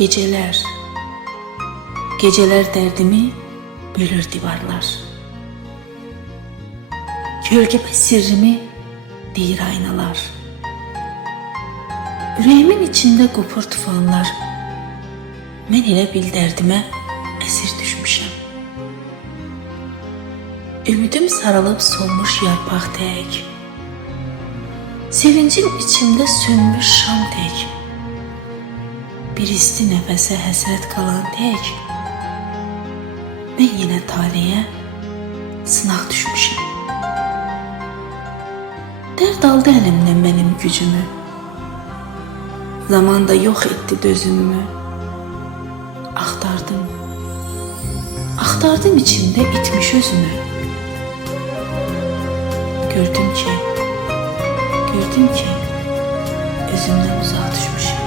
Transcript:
Geceler, geceler derdimi bölür divarlar. Gölgeme sirrimi deyir aynalar. Ürəyimin içində qopur tufanlar. Mən elə bil dərdimə əsir düşmüşəm. Ümidim sarılıb solmuş yarpaq tək. Sevincim içimdə sönmüş şam tək. Bir isti nəfəsə həsrət qalan tək. Mən yenə taleyə sınaq düşmüşəm. Dərd aldı əlimdən mənim gücümü. Zaman da yox etdi dözümümü. Axtardım, axtardım içimdə itmiş özümü. Gördüm ki, özümdən uzağa düşmüşəm.